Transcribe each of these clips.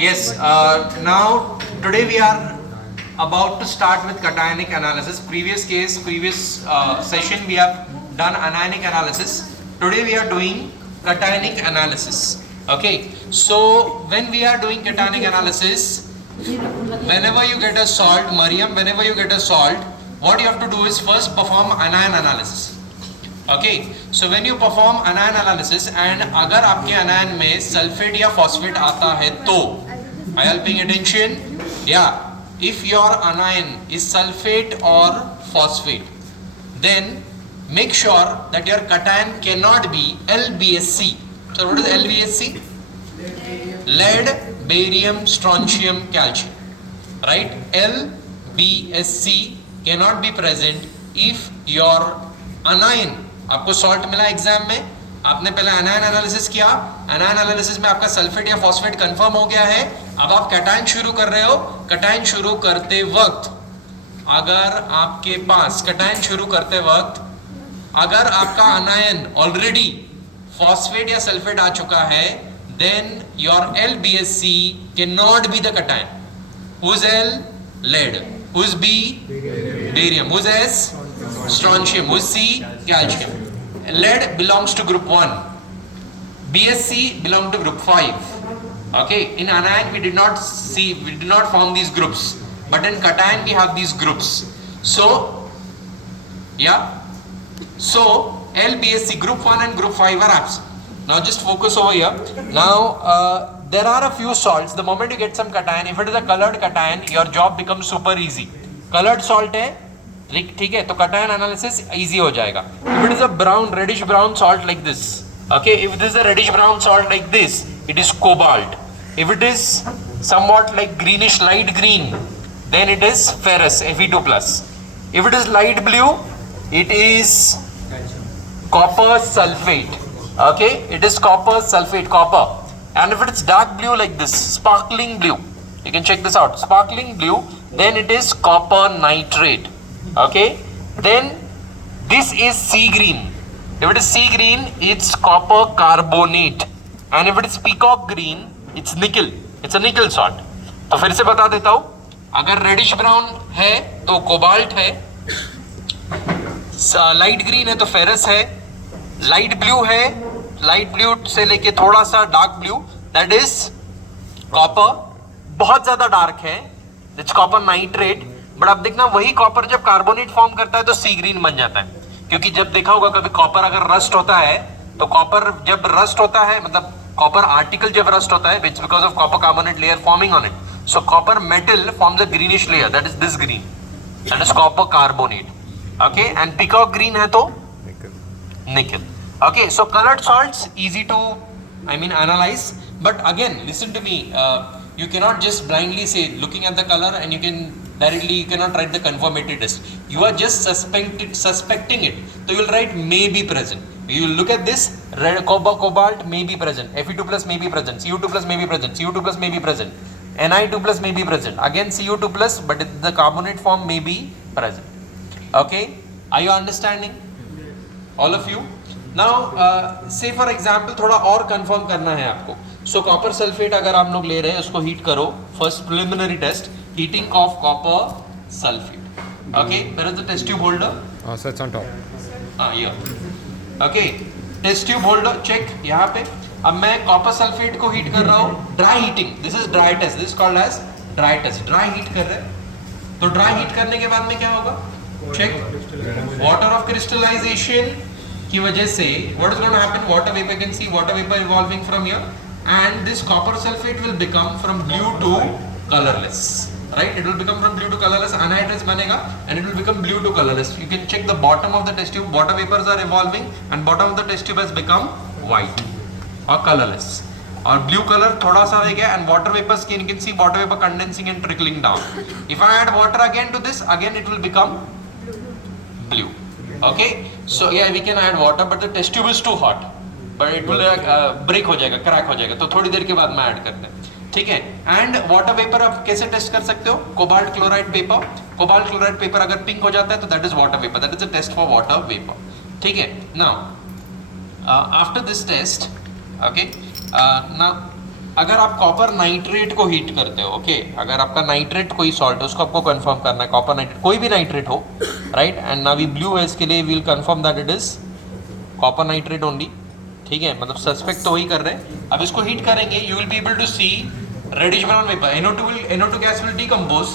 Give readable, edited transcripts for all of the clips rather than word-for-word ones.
Yes, now today we are about to start with cationic analysis. Previous session we have done anionic analysis. Today we are doing cationic analysis. Okay, so when we are doing cationic analysis, whenever you get a salt, Mariam, whenever you get a salt, what you have to do is first perform anion analysis. Okay, so when you perform anion analysis and अगर आपके anion में sulphate या phosphate आता है तो are you all paying attention? Yeah, if your anion is sulfate or phosphate, then make sure that your cation cannot be LBSC. So what is LBSC? Lead, barium, strontium, calcium. Right? LBSC cannot be present if your anion, आपको salt मिला exam में, आपने पहले anion analysis किया, anion analysis में आपका sulphate या phosphate confirm हो गया है, अब आप कैटायन शुरू कर रहे हो. कैटायन शुरू करते वक्त अगर आपके पास कैटायन शुरू करते वक्त अगर आपका अनायन ऑलरेडी फॉस्फेट या सल्फेट आ चुका है, then your LBSC can not be the cation. Who is L? Lead. Who is B? Barium. Who is S? strontium. Who is C? Calcium. Lead belongs to group 1. BSC belongs to group 5. Okay, in anion we did not form these groups, but in cation we have these groups. So LBSC group 1 and group 5 are absent. Now just focus over here. Now there are a few salts. The moment you get some cation, if it is a colored cation, your job becomes super easy. Colored salt है, ठीक है, तो cation analysis easy हो जाएगा. If it is a brown, reddish brown salt like this, okay, if this is a reddish brown salt like this, it is cobalt. If it is somewhat like greenish light green, then it is ferrous, Fe2+. If it is light blue, it is copper sulfate. Okay, it is copper sulfate, copper. And if it is dark blue like this, sparkling blue, you can check this out, sparkling blue, then it is copper nitrate. Okay, then this is sea green. If it is sea green, it's copper carbonate. And if it is peacock green, it's nickel. It's a nickel salt. तो फिर से बता देता हूँ, अगर reddish brown है तो cobalt है, लाइट ग्रीन है तो फेरस है, लाइट ब्लू है, लाइट ब्लू से लेके थोड़ा सा dark blue, that is copper. बहुत ज्यादा डार्क है, इट्स कॉपर नाइट्रेट. बट अब देखना, वही कॉपर जब कार्बोनेट फॉर्म करता है तो सी ग्रीन बन जाता है. क्योंकि जब देखा होगा कभी कॉपर अगर रस्ट होता है, तो कॉपर जब रस्ट होता है, मतलब कॉपर आर्टिकल जब रस्ट होता है, it's because of copper carbonate layer forming on it. So copper metal forms a greenish layer, that is this green, that is copper carbonate. Okay, and peacock green है तो nickel. Okay, so coloured salts easy to analyze, but again listen to me, you cannot just blindly say looking at the color and you cannot write the conformity test. You are just suspecting it, so you will write may be present. You will look at this, red cobalt may be present, Fe2+ may be present, Cu2+ may be present, Cu2+ may be present, Ni2+ may be present, again Cu2+, but the carbonate form may be present. Okay, are you understanding, all of you? Now say for example थोड़ा और confirm करना है आपको. सो copper sulphate अगर आप लोग ले रहे हैं, उसको हीट करो. First preliminary test, heating of copper sulphate. Okay, where is the test tube holder? So it's on top. Here. Okay, test tube holder check यहाँ पे. अब मैं कॉपर सल्फेट को हीट कर रहा हूँ, dry heating. This is dry test, this called as dry test. Dry heat कर रहे हैं, तो ड्राई हीट करने के बाद में क्या होगा? चेक, वाटर ऑफ क्रिस्टलाइजेशन की वजह से what is going to happen? Water vapor, can see water vapor evolving from here, and this copper sulfate will become from blue to colorless. Right? It will become from blue to colorless. Anhydrous बनेगा and it will become blue to colorless. You can check the bottom of the test tube. Water vapors are evolving and bottom of the test tube has become white or colorless. और blue color थोड़ा सा रह गया and water vapors you can see water vapor condensing and trickling down. If I add water again to this, again it will become blue. Okay, so yeah, we can add water, but the test tube is too hot, but it will break हो जाएगा, crack हो जाएगा, तो थोड़ी देर के बाद में add करते हैं. ठीक है. एंड वाटर वेपर आप कैसे टेस्ट कर सकते हो? Cobalt chloride paper. Cobalt chloride paper अगर पिंक हो जाता है तो that is water vapour, that is a test for water vapour. ठीक है. Now after this test, okay, now अगर आप कॉपर नाइट्रेट को हीट करते हो, ओके, अगर आपका नाइट्रेट कोई सॉल्ट है उसको आपको कंफर्म करना है, कॉपर नाइट्रेट कोई भी नाइट्रेट हो, राइट, एंड नावी ब्लू है इसके लिए we'll confirm that it is copper nitrate only, ठीक है, मतलब सस्पेक्ट तो वही कर रहे हैं। अब इसको हीट करेंगे, you will be able to see reddish brown vapour, NO2 gas will decompose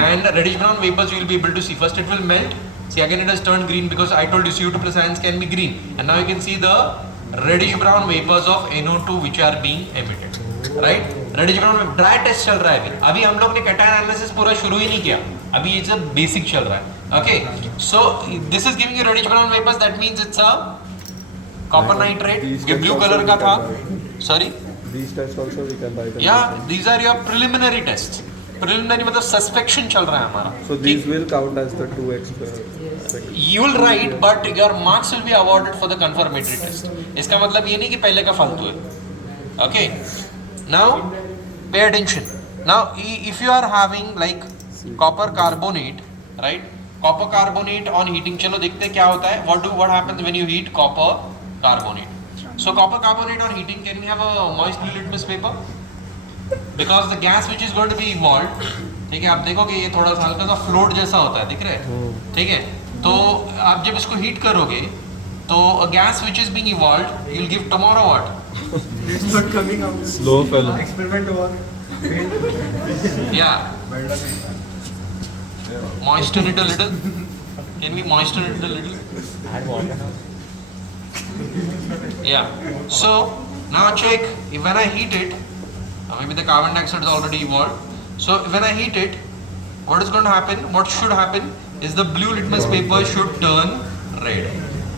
and reddish brown vapors you will be able to see. First it will melt, see again it has turned green because I told you CO2 plus ions can be green, and now you can see the reddish brown vapors of NO2 which are being emitted, right? reddish brown dry test चल रहा है अभी हम लोग ने cation analysis पूरा शुरू ही नहीं किया, अभी ये सब बेसिक चल रहा है, okay, so this is giving you reddish brown vapours, that means it's a copper nitrate, ये ब्लू कलर का था, sorry, These tests also we can write. yeah, these are your preliminary tests. Preliminary मतलब सस्पेक्शन चल रहा है हमारा. So these will count as the 2x. You will write, but your marks will be awarded for the confirmatory test. इसका मतलब ये नहीं कि पहले का फालतू है. Okay. Now pay attention. Now if you are having like copper carbonate, right? Copper carbonate on heating. चलो देखते हैं क्या होता है. What happens when you heat copper carbonate? So copper carbonate on heating, can we have a moist blue litmus paper? Because the gas which is going to be evolved, ठीक है, आप देखोगे ये थोड़ा सा हल्का सा फ्लोट जैसा होता है, दिख रहा है, ठीक है, तो आप जब इसको हीट करोगे तो a gas which is being evolved, you'll give tomorrow what? It's not coming out. Slow fellow. Experiment over. Yeah. Moisten it a little. Can we moisten it a little? Add water now. Yeah. So now check if when I heat it, maybe the carbon dioxide is already evolved. So when I heat it, what is going to happen? What should happen is the blue litmus paper should turn red,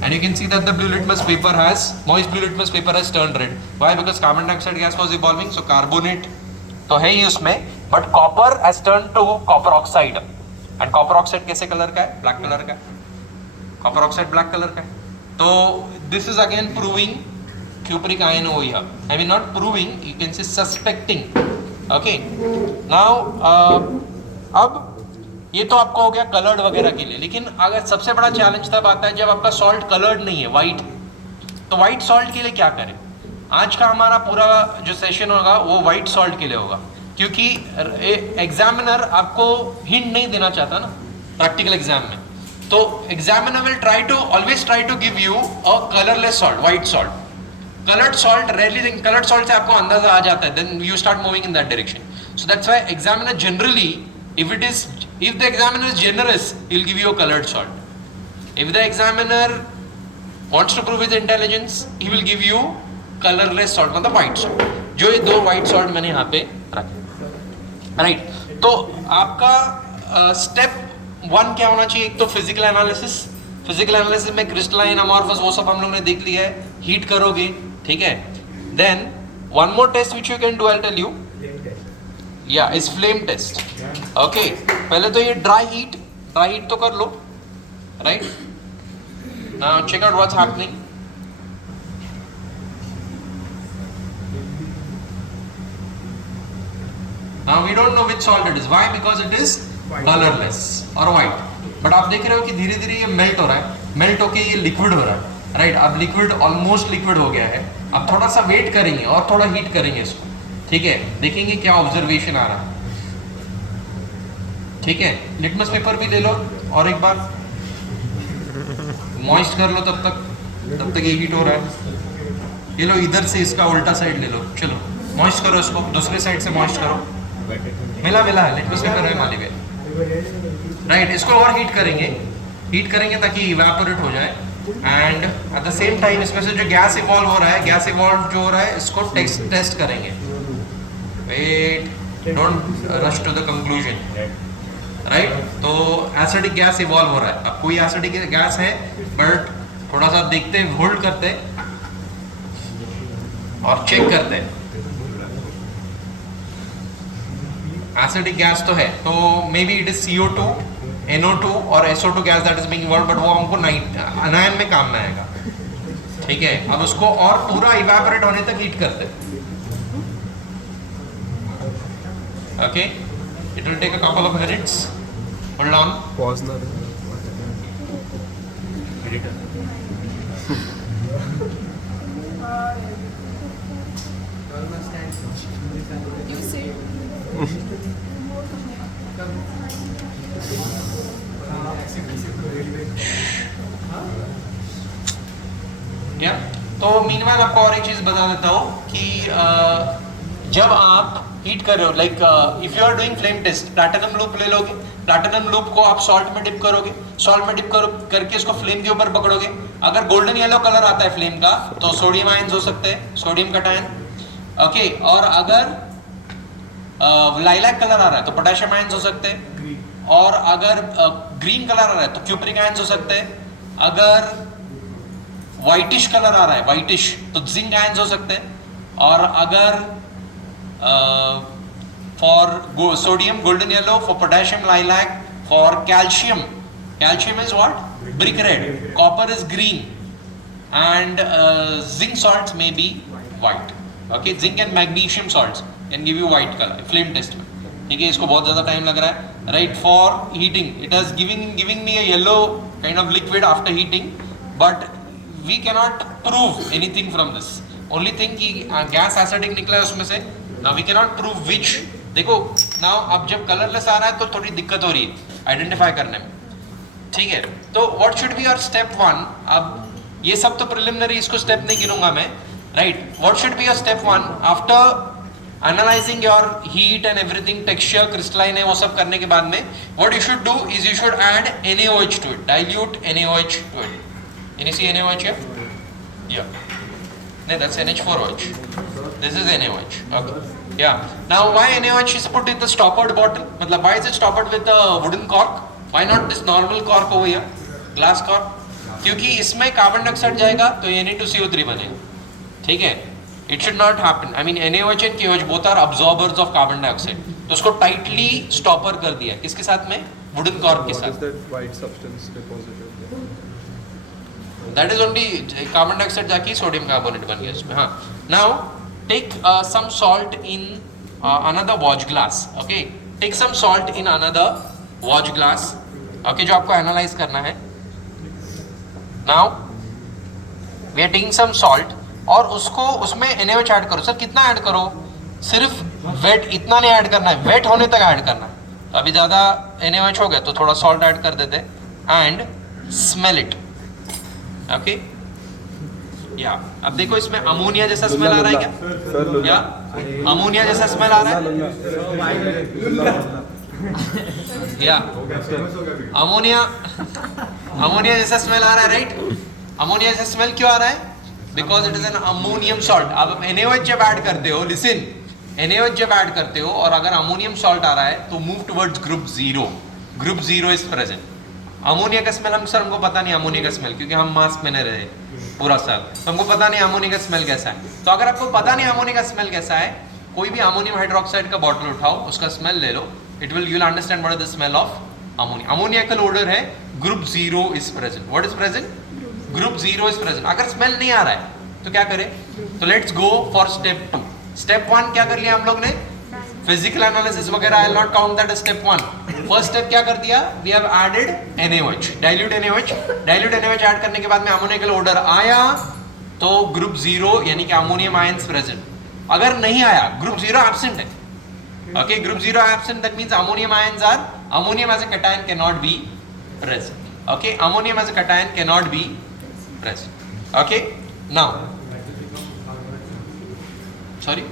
and you can see that the blue litmus paper has moist blue litmus paper has turned red. Why? Because carbon dioxide gas was evolving. So carbonate तो है ही उसमें, but copper has turned to copper oxide. And copper oxide कैसे colour का है? Black colour का है. Copper oxide black colour का है. तो this is again proving cupric ion over here. I mean not proving, you can say suspecting. Okay. Now अब ये तो आपका हो गया कलर्ड वगैरह के लिए, लेकिन अगर सबसे बड़ा चैलेंज तब आता है जब आपका सॉल्ट कलर्ड नहीं है, वाइट. तो वाइट सॉल्ट के लिए क्या करें? आज का हमारा पूरा जो सेशन होगा वो वाइट सॉल्ट के लिए होगा, क्योंकि एग्जामिनर आपको हिंट नहीं देना चाहता ना प्रैक्टिकल एग्जाम में. तो examiner will always try to give you a colourless salt, white salt. Coloured salt rarely, coloured salt से आपको अंदाजा आ जाता है, then you start moving in that direction. So that's why examiner generally if the examiner is generous, he'll give you a colored salt. If the examiner wants to prove his intelligence, he will give you colorless salt, मतलब white salt. जो ये दो white salt मैंने यहाँ पे रखे, right. तो आपका स्टेप 1 क्या होना चाहिए? एक तो फिजिकल एनालिसिस. फिजिकल एनालिसिस में क्रिस्टलाइन, अमॉर्फस, वो सब हम लोग ने देख लिया है. हीट करोगे, ठीक है. Then one more test which you can do, I tell you, या इज फ्लेम टेस्ट. ओके, पहले तो ये ड्राई हीट तो कर लो, right. Now check out what's happening. Now we don't know which salt it is. Why? Because it is colourless और white. But आप देख रहे हो कि धीरे धीरे ये मेल्ट हो रहा है, मेल्ट होके ये लिक्विड हो रहा है, राइट. अब लिक्विड ऑलमोस्ट लिक्विड हो गया है. अब थोड़ा सा वेट करेंगे और थोड़ा हीट करेंगे इसको, ठीक है. देखेंगे क्या ऑब्जर्वेशन आ रहा है, ठीक है. लिटमस पेपर भी ले लो और एक बार मॉइस्ट कर लो. तब तक ये हीट हो रहा है. ये लो इधर से इसका उल्टा साइड ले लो. चलो मॉइस्ट करो इसको, दूसरे साइड से मॉइस्ट करो. मिला है, लिटमस पेपर है माली में, राइट. इसको और हीट करेंगे ताकि इवेपोरेट हो जाए. And at the same time इसमें से जो गैस इवॉल्व हो रहा है, गैस इवॉल्व जो हो रहा है इसको टेस्ट करेंगे. Wait, don't rush to the conclusion, right. तो एसिडिक गैस इवॉल्व हो रहा है. अब कोई एसिडिक गैस है, बट थोड़ा सा देखते हैं, होल्ड करते हैं और चेक करते हैं. एसिडिक गैस तो है, तो may be it is CO2, NO2 और SO2 gas that is being evolve, but वो हमको अनायन में काम में आएगा, ठीक है. अब उसको और पूरा इवेपोरेट होने तक हीट करते हैं. Okay, it will take a couple of minutes. Hold on. Pause now. You say. या तो मीनवाइल आपको और एक चीज बता देता हूँ कि जब आप हीट कर रहे हो, like if you are doing flame test, platinum loop ले लोगे, प्लैटिनम लूप को आप सॉल्ट में डिप करोगे, सॉल्ट में डिप करके इसको फ्लेम के ऊपर पकड़ोगे, अगर गोल्डन येलो कलर आता है फ्लेम का तो सोडियम आयंस हो सकते हैं, सोडियम कटायन, ओके। और अगर लाइलैक कलर आ रहा है तो पोटेशियम आयंस हो सकते हैं, और अगर ग्रीन कलर आ रहा है तो क्यूपरिक आयंस हो सकते हैं, अगर व्हाइटिश कलर आ रहा है, व्हाइटिश, तो जिंक आयंस हो सकते हैं, और अगर for sodium golden yellow, for potassium lilac, for calcium, calcium is what, brick red, copper is green, and zinc salts may be white, okay, zinc and magnesium salts can give you white color flame test में, ठीक है। इसको बहुत ज्यादा time लग रहा है, right, for heating it is giving me a yellow kind of liquid after heating, but we cannot prove anything from this, only thing कि गैस एसिडिक निकला है उसमें से, now we cannot prove which, देखो now अब जब colourless आ रहा है तो थोड़ी दिक्कत हो रही है आइडेंटिफाई करने में, ठीक है। तो what should be our step 1, अब ये सब तो प्रिलिमिनरी, इसको स्टेप नहीं गिनूंगा मैं, right, what should be your step 1 after analyzing your heat and everything, texture, crystalline है वो सब करने के बाद में, what you should do is you should add NaOH to it, dilute NaOH to it. Can you see NaOH here? Yeah. No, that's NH4OH. This is NaOH. Okay. Yeah. Now, why NaOH is put in the stoppered bottle? मतलब why is it stoppered with a wooden cork? Why not this normal cork over here? Glass cork? क्योंकि इसमें carbon dioxide जाएगा तो Na2CO3 बनेगा, ठीक है। It should not happen. I mean NaOH and KOH both are absorbers of carbon dioxide. तो उसको tightly stopper कर दिया, किसके साथ में? Wooden cork के What is साथ। that white substance deposited? That is only carbon dioxide जाके सोडियम कार्बोनेट बन गया इसमें, हाँ। Now take some salt in another watch glass, okay? Take some salt in another watch glass, okay? जो आपको analyse करना है। Now we are taking some salt और उसको उसमें NaOH ऐड करो। सर कितना ऐड करो? सिर्फ वेट इतना नहीं ऐड करना है, वेट होने तक ऐड करना है। तो अभी ज़्यादा NaOH हो गया तो थोड़ा सॉल्ट ऐड कर देते एंड स्मेल इट, ओके। या अब देखो इसमें अमोनिया जैसा स्मेल आ रहा है क्या? या अमोनिया जैसा स्मेल आ रहा है? या अमोनिया जैसा स्मेल आ रहा है, राइट? अमोनिया जैसा स्मेल क्यों आ रहा है? Because it is an ammonium salt. अब NaOH जब ऐड करते हो, लिसन, NaOH जब ऐड करते हो और अगर अमोनियम सॉल्ट आ रहा है तो move towards group 0, group 0 is present. Ammonia का स्मेल हमको पता नहीं अमोनिया का स्मेल, क्योंकि हम मास्क में नहीं रहे पूरा साल, तो हमको पता नहीं अमोनिया का स्मेल कैसा है। तो अगर आपको पता नहीं अमोनिया का स्मेल कैसा है, कोई भी अमोनियम हाइड्रोक्साइड का बॉटल उठाओ, उसका स्मेल ले लो, it will, you will understand what is the smell of ammonia. Ammoniacal odour है, group 0 is present. What is present? Group 0 is present. अगर स्मेल नहीं आ रहा है तो क्या करें? तो let's go for step 2। Step 1 क्या कर लिया हम लोग ने? फिजिकल एनालिसिस वगैरह, I will not count that as step 1। First step क्या कर दिया? We have added NaOH, dilute NaOH। Dilute NaOH add करने के बाद में अमोनियकल ओडर आया तो ग्रुप 0 यानी कि अमोनियम आयंस प्रेजेंट। अगर नहीं आया, ग्रुप 0 एब्सेंट है, okay, group 0 absent, that means ammonium ions are, ammonium as a cation cannot be present, okay, ammonium as a cation cannot be present, okay. Now sorry,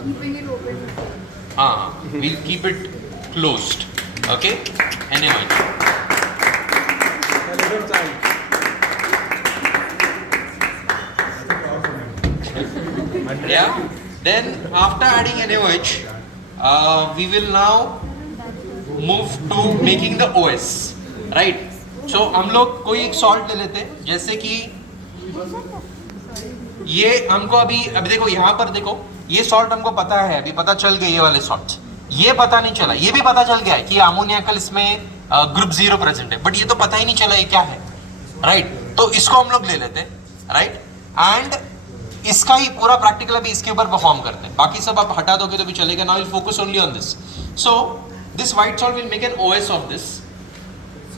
Keeping it open. we'll keep it closed, okay. NaOH, yeah. Then after adding NaOH, we will now move to making the OS, right? So हम लोग कोई एक salt ले लेते हैं, जैसे कि ये हमको अभी देखो यहाँ पर देखो, ये सॉल्ट हमको पता है, अभी पता चल गया ये वाले सॉल्ट, ये पता नहीं चला, ये भी पता चल गया है कि अमोनियाकल इसमें ग्रुप 0 प्रेजेंट है, बट ये तो पता ही नहीं चला ये क्या है, राइट? तो इसको हम लोग ले लेते हैं, राइट? एंड इसका ही पूरा प्रैक्टिकल अभी इसके ऊपर परफॉर्म करते हैं, बाकी सब आप हटा दोगे तो भी चलेगा। Now will focus only on this. So this white salt will make an OS of this,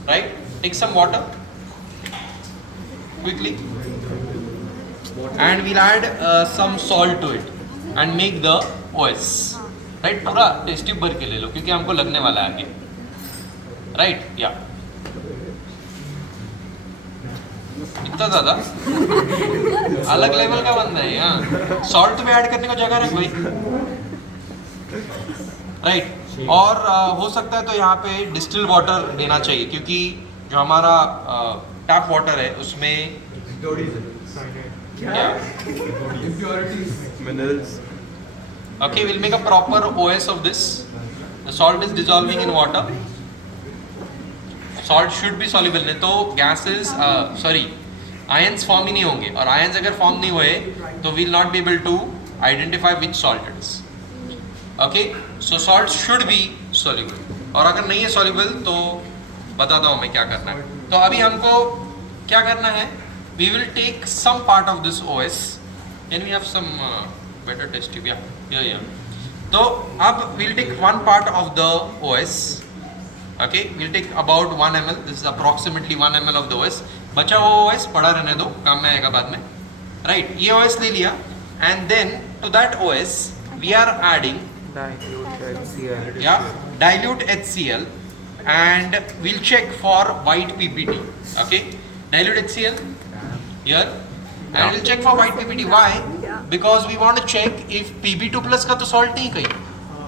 right? Take some water quickly and we'll add some salt to it, and make the OS, right. पूरा test tube भर के ले लो क्योंकि हमको लगने वाला है आगे, राइट। या इतना ज्यादा अलग लेवल का बंदा है यहाँ, सॉल्ट में ऐड करने को जगह रख भाई, राइट। और हो सकता है तो यहाँ पे डिस्टिल वाटर देना चाहिए क्योंकि जो हमारा टैप वाटर है उसमें Minerals. okay, we'll make a proper OS of this. The salt is dissolving in water. Salt should be soluble, नहीं तो gases sorry ions form ही नहीं होंगे, और ions अगर form नहीं हुए तो we'll not be able to identify which salt it is. Okay, so salt should be soluble, और अगर नहीं है soluble तो बताता हूँ मैं क्या करना है। तो अभी हमको क्या करना है, we will take some part of this OS and we have some better test tube, yeah. तो अब we'll take one part of the OS, okay, we'll take about 1 ml, this is approximately 1 ml of the OS, बचा हुआ OS पड़ा रहने दो, काम में आएगा बाद में, right। ये OS ले लिया and then to that OS we are adding dilute HCl and we'll check for white PPT, okay, dilute HCl here and we'll check for white PPT. Why? Because we want to check if Pb2 plus का तो salt नहीं कहीं,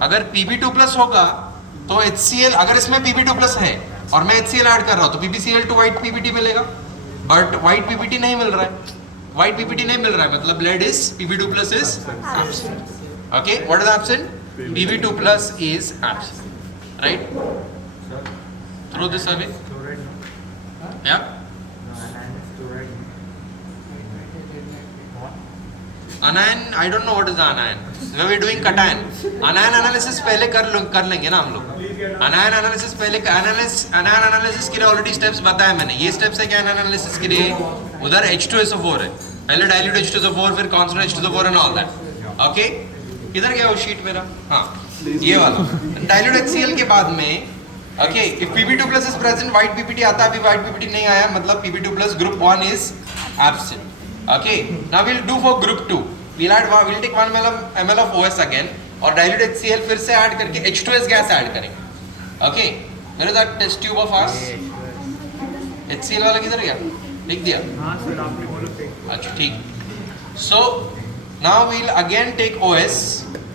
अगर Pb2 plus होगा तो HCl, अगर इसमें Pb2 plus है और मैं HCl ऐड कर रहा हूँ तो PbCl to white PPT मिलेगा, बट white PPT नहीं मिल रहा है, white PPT नहीं मिल रहा है, मतलब lead is Pb2 plus is absent. Okay, what is absent? Pb2 plus is absent, right? Throw this away. Yeah. Anion, I don't know what is the anion. When we are doing cation, anion analysis पहले कर लेंगे ना हम लोग। anion analysis पहले anion analysis के लिए already steps बताया मैंने। ये steps है क्या anion analysis के लिए? उधर H2SO4 है। पहले dilute H2SO4 फिर constant H2SO4 and all that. Okay? किधर गया वो sheet मेरा? हाँ, ये वाला। dilute HCl के बाद में okay, if Pb2 plus is present, white PPT आता है, अभी white PPT नहीं आया, मतलब Pb2 plus group 1 is absent. Okay, now we'll do for group 2. We'll take 1 ml of OS again और dilute HCl फिर से ऐड करके H2S गैस ऐड करेंगे। Okay, where is that test tube of ours? HCl वाला किधर गया? लिख दिया? हाँ सर, आपने बोला थे। अच्छा ठीक। So now we'll again take OS.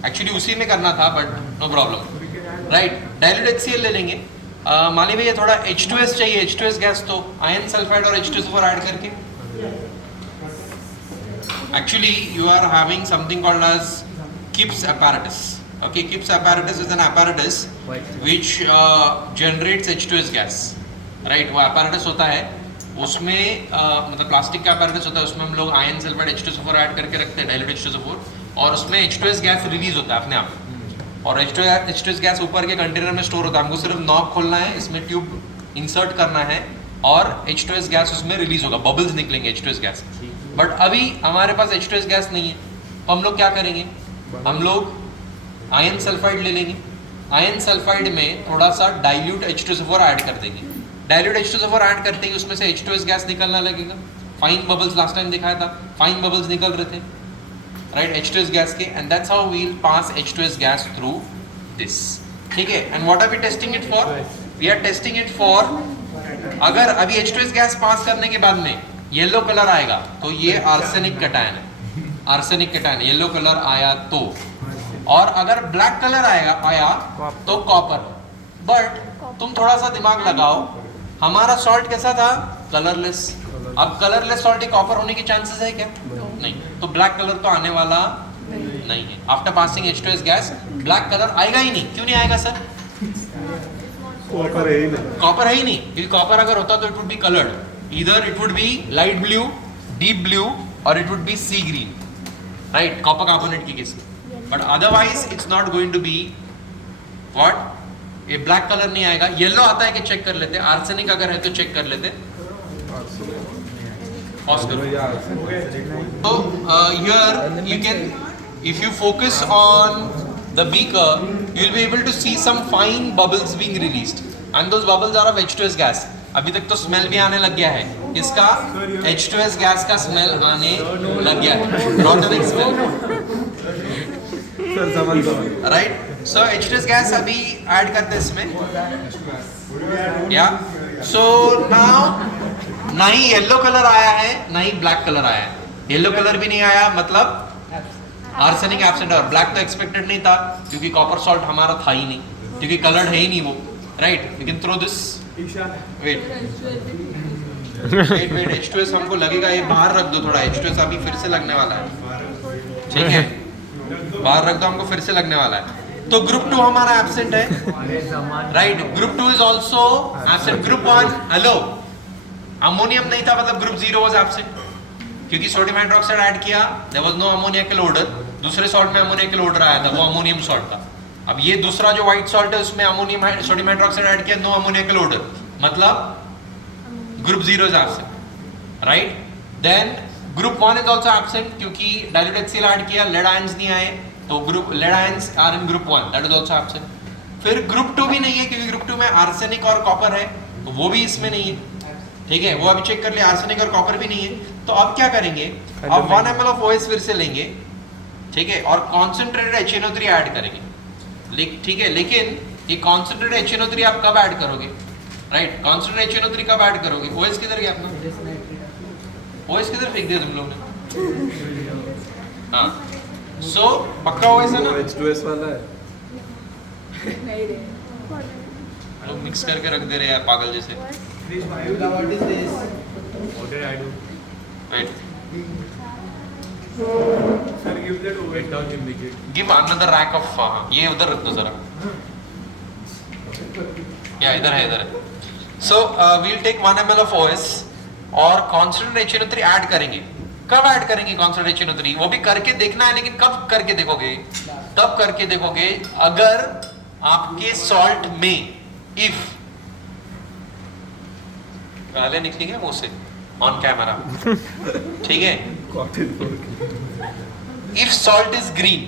Actually उसी में करना था but no problem. Right, dilute HCl ले लेंगे। मानी भैया थोड़ा H2S चाहिए, H2S गैस तो आयन सल्फाइड और H2SO4 ऐड करके। Actually, you are having something called as Kipps apparatus. Okay, Kipps apparatus is an apparatus which generates H2S gas. Right, वो apparatus होता है, उसमें मतलब प्लास्टिक का apparatus होता है, उसमें हम लोग आयन सल्फाइड H2SO4 ऐड करके रखते हैं, dilute H2SO4, और उसमें H2S गैस रिलीज होता है अपने आप, और H2S गैस ऊपर के कंटेनर में स्टोर होता है। हमको सिर्फ नॉब खोलना है, इसमें ट्यूब इंसर्ट करना है और H2S गैस उसमें रिलीज होगा, बबल्स निकलेंगे H2S गैस। बट अभी हमारे पास H2S गैस नहीं है, तो हम लोग क्या करेंगे, हम लोग आयन सल्फाइड ले लेंगे, आयन सल्फाइड में थोड़ा सा डाइल्यूट H2SO4 ऐड कर देंगे, डाइल्यूट H2SO4 ऐड करते ही उसमें से H2S गैस निकलने लगेगा, फाइन बबल्स लास्ट टाइम दिखाया था, फाइन बबल्स निकल रहे थे, राइट, H2S गैस के, and that's how we will pass H2S gas through this. ठीक है, and what are we testing it for? We are testing it for, अगर अभी H2S गैस पास करने के बाद में येलो कलर आएगा तो ये आर्सेनिक कैटायन है, आर्सेनिक कैटायन येलो कलर आया तो, और अगर ब्लैक कलर आया तो कॉपर। बट तुम थोड़ा सा दिमाग लगाओ, हमारा सॉल्ट कैसा था? कलरलेस। अब कलरलेस सॉल्ट कॉपर होने की चांसेस है क्या? नहीं, तो ब्लैक कलर तो आने वाला नहीं है। After passing H2S gas black colour आएगा ही नहीं। क्यों नहीं आएगा सर? कॉपर है ही नहीं। कॉपर है ही नहीं, क्योंकि कॉपर अगर होता तो it would be coloured, either it would be light blue, deep blue, और it would be sea green, right, copper carbonate की केस में। But otherwise it's not going to be what, ये ब्लैक कलर नहीं आएगा। Yellow आता है कि check कर लेते, आर्सेनिक अगर है तो चेक कर लेते। तो here you can, if you focus on the beaker, you will be able to see some fine bubbles being released, and those bubbles are of H2S gas. अभी तक तो स्मेल भी आने लग गया है, इसका H2S गैस का स्मेल आने लग गया है, रॉटनिंग स्मेल। राइट. सो H2S गैस अभी ऐड करते हैं इसमें. या सो नाउ ना ही येलो कलर आया है ना ही ब्लैक कलर आया है. येलो कलर भी नहीं आया, मतलब आर्सेनिक एब्सेंट. और ब्लैक तो एक्सपेक्टेड नहीं था क्योंकि कॉपर सॉल्ट हमारा था ही नहीं, क्योंकि कलर्ड है ही नहीं वो. Right. You can throw this. Wait H2S हमको लगेगा, ये बाहर रख दो थोड़ा. H2S अभी फिर से लगने वाला है. ठीक है, बाहर रख दो, हमको फिर से लगने वाला है. तो ग्रुप 2 हमारा एब्सेंट है. Right. Group 2 is also absent. Group 1 hello ammonium नहीं था, मतलब ग्रुप 0 वाज एब्सेंट क्योंकि सोडियम हाइड्रोक्साइड ऐड किया. There was no ammoniacal order. दूसरे सॉल्ट में अमोनियकल ऑर्डर आया था, वो अमोनियम सॉल्ट था. अब ये दूसरा जो व्हाइट सॉल्ट है उसमें अमोनियम सोडियम हाइड्रोक्साइड ऐड किया, नो अमोनियकल ऑर्डर, मतलब group 0 is absent. Right. Then group 1 is also absent क्योंकि डाइल्यूटेड HCl ऐड किया, लेड आयंस नहीं आए, तो group lead ions are in group 1, that is also absent. फिर group 2 भी नहीं है क्योंकि ग्रुप 2 में आर्सेनिक और कॉपर है, तो वो भी इसमें नहीं है. ठीक है, वो अभी चेक कर लिया, आर्सेनिक और कॉपर भी नहीं है. तो अब क्या करेंगे, अब 1 ml ऑफ OS फिर से लेंगे. ठीक है, और कॉन्सेंट्रेटेड HNO3 ऐड करेंगे. ठीक है, लेकिन ये कॉन्सेंट्रेटेड HNO3 आप कब ऐड करोगे? राइट. कॉन्सेंट्रेटेड HNO3 कब ऐड करोगे? OS किधर गया अपना? OS किधर फेंक दिया तुम लोग ने? हाँ, सो पक्का OS है ना? H2S वाला है. नहीं रे. लोग मिक्स करके रख दे रहे हैं यार, पागल जैसे. What is this? What did I do? Wait, Sir, give that over. Wait down immediately. give another rack of ये उधर रख दो जरा. या इधर है, इधर है. सो we'll take 1 ml of OS और concentrated HNO3 ऐड करेंगे. कब ऐड करेंगे concentrated HNO3? वो भी करके देखना है, लेकिन कब करके देखोगे? तब करके देखोगे अगर आपके सॉल्ट में इफ पहले निकलेंगे मुंह से ऑन कैमरा. ठीक है, इफ सॉल्ट इज ग्रीन,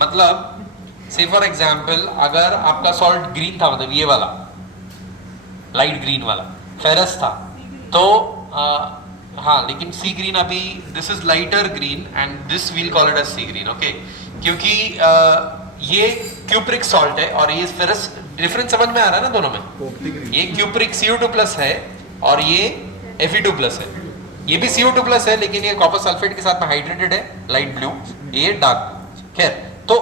मतलब से फॉर एग्जाम्पल अगर आपका सॉल्ट ग्रीन था, मतलब ये वाला लाइट ग्रीन वाला फेरस था, तो हाँ, लेकिन सी ग्रीन अभी, this is lighter green and this we'll call it as sea green. Okay, क्योंकि ये क्यूप्रिक सॉल्ट है और ये फेरस. डिफरेंस समझ में आ रहा है ना दोनों में? ये क्यूप्रिक CO2+ है और ये Fe2+ है. ये भी CO2+ है, लेकिन ये कॉपर सल्फेट के साथ में हाइड्रेटेड है, लाइट ब्लू, ये डार्क. खैर, तो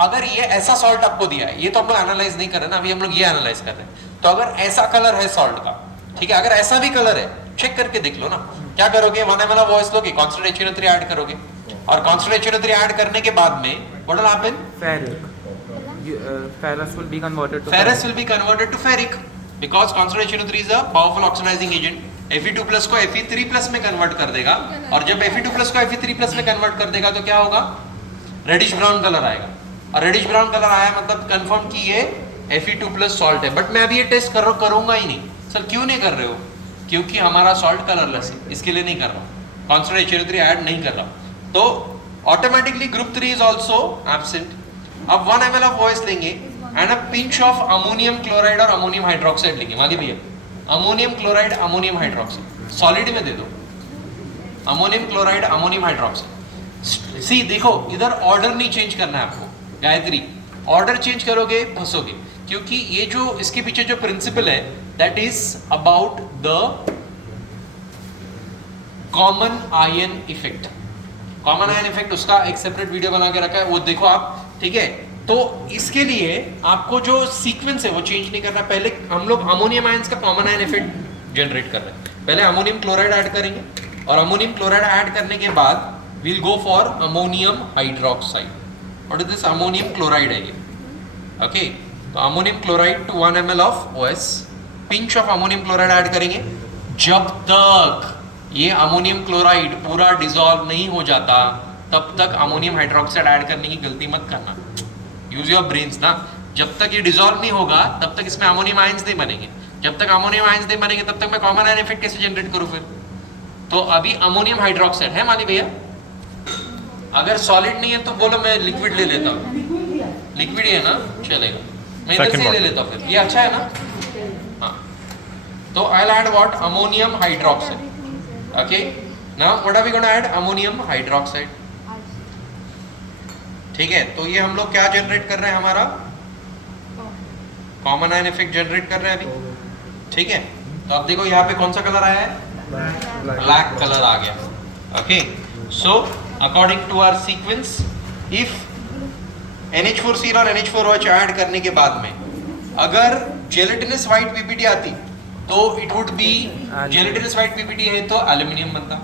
अगर ये ऐसा सॉल्ट आपको दिया है, ये तो हम लोग एनालाइज नहीं कर रहे ना, अभी हम लोग ये एनालाइज कर रहे हैं. तो अगर ऐसा कलर है सॉल्ट का, ठीक है, अगर ऐसा भी कलर है, चेक करके देख लो ना. क्या करोगे? 1 ml ऑफ OS लोगे, कॉन्सेंट्रेटेड HNO3 ऐड करोगे, और कॉन्सेंट्रेटेड HNO3 ऐड करने के बाद में what will happen? Ferrous will be converted to Ferrous will be converted to ferric because concentrated HNO3 is a powerful oxidizing agent. Fe2+ को Fe3+ में convert कर देगा, और जब Fe2+ को Fe3+ में कन्वर्ट कर देगा तो क्या होगा? रेडिश ब्राउन कलर आएगा. और रेडिश ब्राउन कलर आया मतलब कंफर्म कि ये Fe2+ सॉल्ट है. बट मैं अभी ये टेस्ट करूंगा ही नहीं. सर क्यों नहीं कर रहे हो? क्योंकि हमारा सॉल्ट कलरलेस है, इसके लिए नहीं कर रहा. कॉन्सेंट्रेटेड HNO3 ऐड नहीं कर रहा, तो automatically group 3 is also absent. अब 1 ml ऑफ OS लेंगे and a pinch of ammonium chloride और अमोनियम हाइड्रोक्साइड लेंगे. माली भैया, ammonium chloride ammonium hydroxide solid में दे दो. Ammonium chloride ammonium hydroxide. See देखो, इधर ऑर्डर नहीं चेंज करना है आपको गायत्री. ऑर्डर चेंज करोगे फंसोगे, क्योंकि ये जो इसके पीछे जो प्रिंसिपल है that is about the common ion effect. Common ion effect, उसका एक सेपरेट वीडियो बना के रखा है, वो देखो आप. ठीक है, तो इसके लिए आपको जो सीक्वेंस है वो चेंज नहीं करना. पहले हम लोग अमोनियम आयंस का कॉमन आयन इफेक्ट जनरेट कर रहे हैं. पहले अमोनियम क्लोराइड ऐड करेंगे, और अमोनियम क्लोराइड ऐड करने के बाद we'll go for ammonium hydroxide. What is this? Ammonium chloride है ये. ओके, तो ammonium chloride to 1 ml of OS, pinch of ammonium chloride add करेंगे. जब तक ये अमोनियम क्लोराइड पूरा डिसॉल्व नहीं हो जाता तब तक अमोनियम हाइड्रोक्साइड ऐड करने की गलती मत करना. यूज योर ब्रेन्स ना. जब तक ये डिसॉल्व नहीं होगा तब तक इसमें अमोनियम आयंस नहीं बनेंगे. जब तक अमोनियम आयंस नहीं बनेंगे तब तक मैं कॉमन आयन इफेक्ट कैसे जनरेट करूं फिर? तो अभी अमोनियम हाइड्रोक्साइड है माली भैया. अगर सॉलिड नहीं है तो बोलो मैं लिक्विड ले लेता हूँ. लिक्विड ही है ना, चलेगा. मैं इधर से ले लेता हूँ फिर. ये अच्छा है ना? हाँ, तो I will add what? Ammonium hydroxide. Okay, now what are we gonna add? Ammonium hydroxide. ठीक है, तो ये हम लोग क्या जनरेट कर रहे हैं, हमारा कॉमन आयन इफेक्ट जनरेट कर रहे हैं अभी। ठीक है, तो अब देखो यहाँ पे कौन सा कलर आया है, ब्लैक कलर आ गया। Okay, so according to our sequence, if NH4Cl और NH4OH ऐड करने के बाद में अगर जेलेटिनस व्हाइट पीपीटी आती तो it would B, gelatinous white PPT है तो एल्यूमिनियम बनता,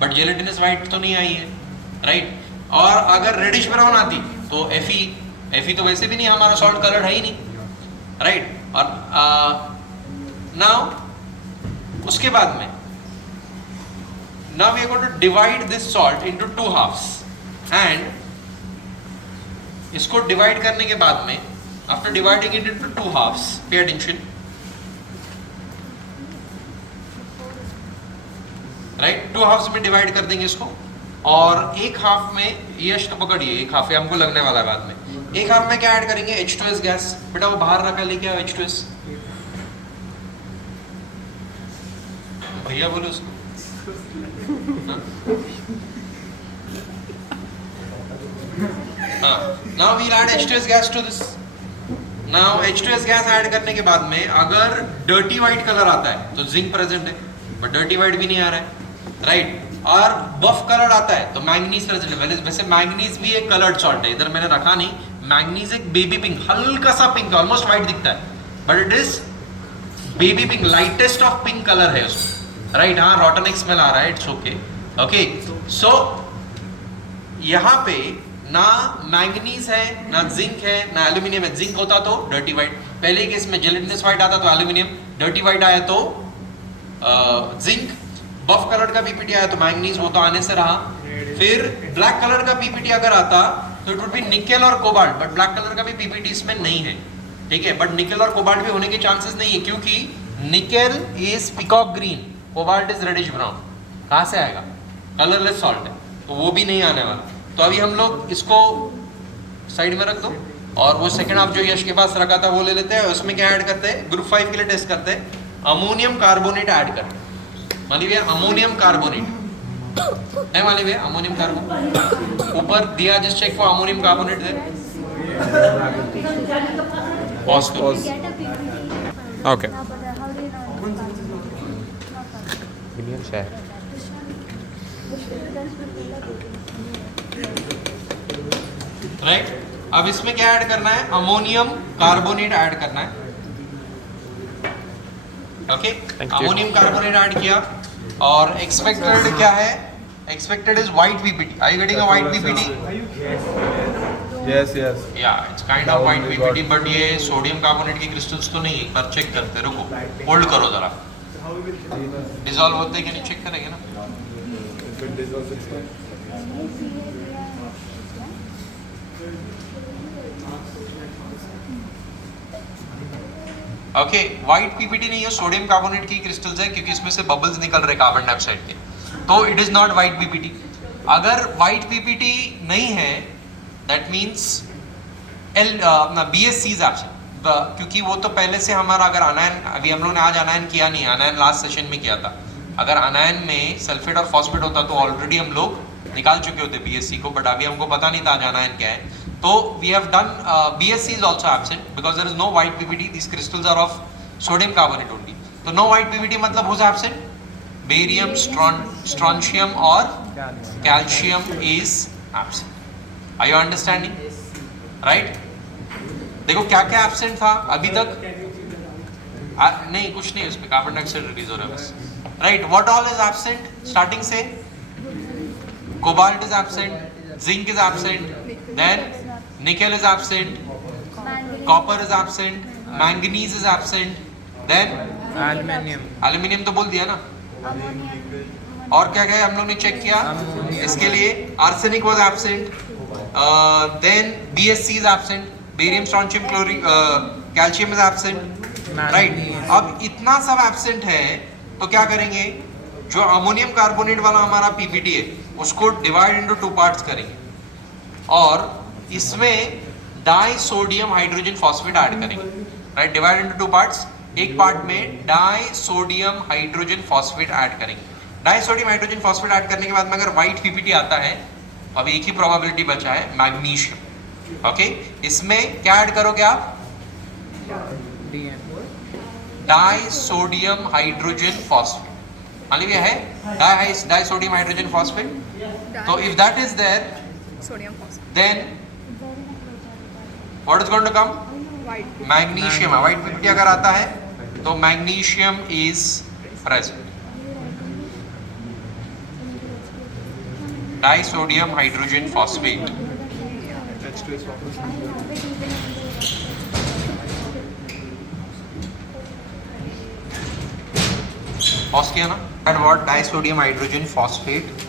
बट जेलेटिनस व्हाइट तो नहीं आई है, राइट। और अगर रेडिश ब्राउन आती तो Fe तो वैसे भी नहीं, हमारा सॉल्ट कलर है ही नहीं, राइट। और नाउ उसके बाद में now we are going to divide this salt into two halves and इसको डिवाइड करने के बाद में, after dividing it into two halves, pay attention, right, two halves में डिवाइड कर देंगे इसको, और एक हाफ में, यश तो पकड़िए, एक हाफ हमको लगने वाला है बाद में, एक हाफ में क्या ऐड करेंगे, H2S गैस। बेटा वो बाहर रखा, लेके आओ H2S, भैया बोलो उसको। Now we'll add H2S gas to this. Now H2S gas add करने के बाद में अगर डर्टी व्हाइट कलर आता है तो जिंक प्रेजेंट है, बट डर्टी व्हाइट भी नहीं आ रहा है, राइट। और बफ कलर आता है तो मैंगनीज प्रेजेंट है। वैसे मैंगनीज भी एक कलर्ड सॉल्ट है, इधर मैंने रखा नहीं, मैंगनीज एक बेबी पिंक, हल्का सा पिंक, ऑलमोस्ट व्हाइट दिखता है, but it is baby pink, lightest of pink colour है उसमें, राइट। हाँ, रॉटनिक स्मेल आ रहा है, इट्स ओके। ओके, सो यहाँ पे ना मैंगनीज है, ना जिंक है, ना एल्यूमिनियम है। जिंक होता तो डर्टी व्हाइट, पहले केस में जेलेटिनस व्हाइट आता तो एल्यूमिनियम, डर्टी व्हाइट आया तो जिंक, बफ कलर का पीपीटी आया तो मैंगनीज, वो तो आने से रहा। फिर ब्लैक कलर का पीपीटी अगर आता तो इट वुड बी निकेल और कोबाल्ट, बट ब्लैक कलर का भी पीपीटी इसमें नहीं है, ठीक है। बट निकेल और कोबाल्ट भी होने के चांसेस नहीं है, क्योंकि nickel is peacock green, cobalt is reddish brown, कहाँ से आएगा, कलरलेस सॉल्ट है, तो वो भी नहीं आने वाला। तो अभी हम लोग इसको साइड में रख दो, और वो सेकंड हाफ जो यश के पास रखा था वो ले लेते हैं। उसमें क्या ऐड करते हैं, ग्रुप 5 के लिए टेस्ट करते हैं, अमोनियम कार्बोनेट ऐड करते हैं। मानी भैया अमोनियम कार्बोनेट है, मानी भैया अमोनियम कार्बोनेट ऊपर दिया, just check for ammonium carbonate there. Pause pause, okay, right. अब इसमें क्या ऐड करना है, अमोनियम कार्बोनेट ऐड करना है। ओके, अमोनियम कार्बोनेट ऐड किया, और एक्सपेक्टेड क्या है, expected is white PPT. Are you getting a white PPT? Yes yes, yeah it's kind of white PPT, but ये सोडियम कार्बोनेट की क्रिस्टल्स तो नहीं है। एक बार चेक करते, रुको, होल्ड करो जरा, डिसॉल्व होते हैं कि नहीं चेक करेंगे ना। ओके, व्हाइट पीपीटी नहीं है, सोडियम कार्बोनेट की क्रिस्टल्स है, क्योंकि इसमें से बबल्स निकल रहे कार्बन डाइऑक्साइड के, तो it is not white PPT. अगर व्हाइट पीपीटी नहीं है, दैट मींस अपना BSC इज एब्सेंट, क्योंकि वो तो पहले से हमारा, अगर आनायन, अभी हम लोग ने आज आनायन किया नहीं, आनायन लास्ट सेशन में किया था। अगर आनायन में सल्फेट और फॉस्फेट होता तो ऑलरेडी हम लोग निकाल चुके होते BSC को, बट अभी हमको पता नहीं था आज आनायन क्या है। तो we have done BSC is also absent because there is no white PPT. These crystals are of sodium carbonate only. So no white PPT मतलब who's absent? Barium, strontium और calcium is absent. Are you understanding? Right? देखो क्या क्या absent था अभी तक? नहीं, कुछ नहीं, उसमें कार्बन डाइऑक्साइड रिलीज हो रहा है बस। Right? What all is absent? Starting से cobalt is absent, zinc is absent, then nickel is absent, copper is absent, manganese is absent, then aluminium तो बोल दिया ना। और क्या क्या हम लोग ने चेक किया इसके लिए, arsenic was absent, then BSC is absent, barium, strontium, calcium is absent, right? अब इतना सब absent है तो क्या करेंगे, जो अमोनियम कार्बोनेट वाला हमारा पीपीटी है उसको डिवाइड इनटू 2 पार्ट्स करेंगे, और इसमें di sodium hydrogen phosphate add करेंगे, राइट। डिवाइड इनटू 2 पार्ट्स, एक पार्ट में di sodium hydrogen phosphate add करेंगे। Di sodium hydrogen phosphate add करने के बाद में अगर व्हाइट पीपीटी आता है अब एक ही प्रोबेबिलिटी बचा है मैग्नीशियम। ओके, इसमें क्या ऐड करोगे आप? Di sodium hydrogen phosphate. मान लीजिए है डाई सोडियम हाइड्रोजन फॉस्फेट। तो if that is there Sodium phosphate. then what is going to come? White. Magnesium. White PPT अगर आता है तो magnesium is present. Disodium hydrogen phosphate. H2S वापस pause किया ना? And what? Disodium hydrogen phosphate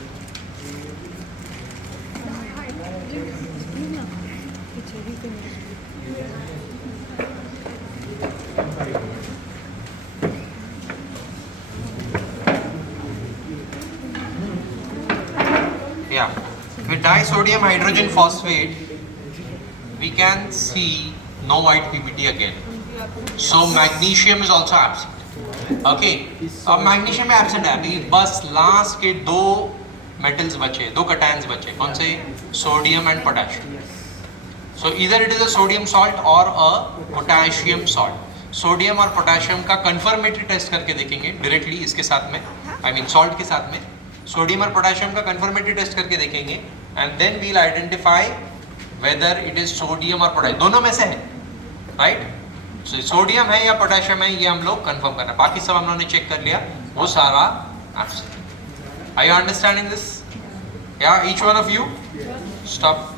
yeah with disodium hydrogen phosphate we can see no white ppt again, so magnesium is also absent. okay, अब magnesium में absent है अभी, बस last के दो metals बचे, दो cations बचे, कौन से? sodium and potassium. so either it is a sodium salt or a potassium salt. Sodium और पोटेशियम का कंफर्मेटरी टेस्ट करके देखेंगे डायरेक्टली इसके साथ में, आई मीन सॉल्ट के साथ में सोडियम और पोटेशियम का कंफर्मेटरी टेस्ट करके देखेंगे and then we will identify whether it is sodium और पोटेशियम, दोनों में से है, राइट? सो सोडियम है या पोटेशियम है ये हम लोग कंफर्म करना है, बाकी सब हम लोगों ने चेक कर लिया, वो सारा absent. Are you understanding this? Yeah each one of you stop.